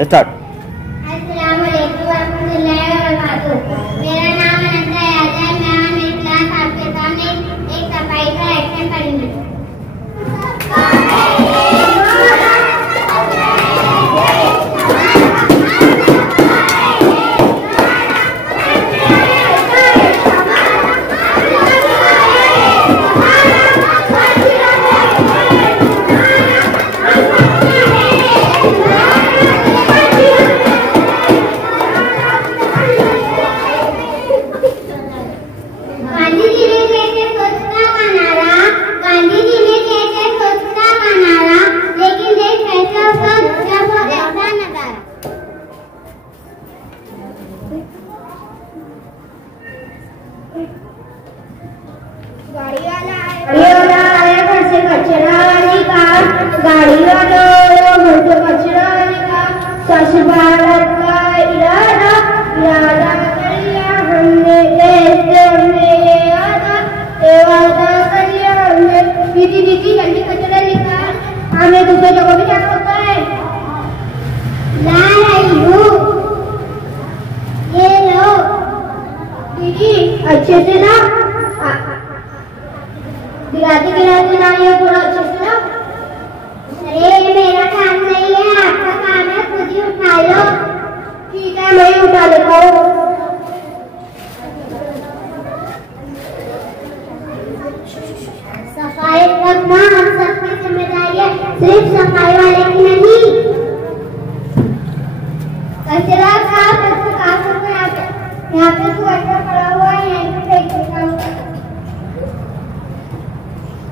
Start. अस्सलाम वालेकुम वरहमतुल्लाहि वबरकातुहू। मेरा नाम अनंता याद है। मैं मेरी क्लास आपके सामने एक सफाई का एक्शन करेंगे। गाड़ी वाला आया घर से कचरा निकाल। गाड़ी वाला घर से कचरा निकाल। स्वच्छ भारत का इरादा कर लिया हमने, देश से हमने ये वादा कर लिया हमने। दीदी दीदी जल्दी कचरा निकाल, हमें दूसरी जगह भी जाना होता है। ला रही हूँ, ये लो दीदी, अच्छे से ना गिराते ना, ये थोड़ा अच्छे से ना। अरे ये मेरा काम नहीं है, आपका काम है, खुद ही उठा लो। ठीक है, मैं ही उठा लेता हूँ। सफाई रखना हम सबकी जिम्मेदारी है, सिर्फ सफाई वाले की नहीं। कचरा साफ करो। यहाँ पे कचरा पड़ा हुआ है, यहीं पे फेंक देता हूँ।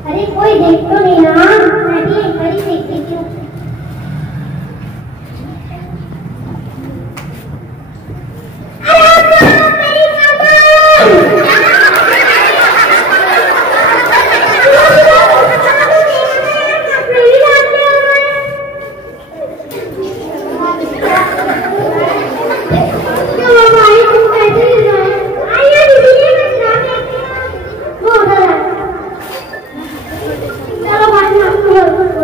अरे कोई देख तो नहीं ना, मैं भी एक बारी देख लेती हूँ। चलो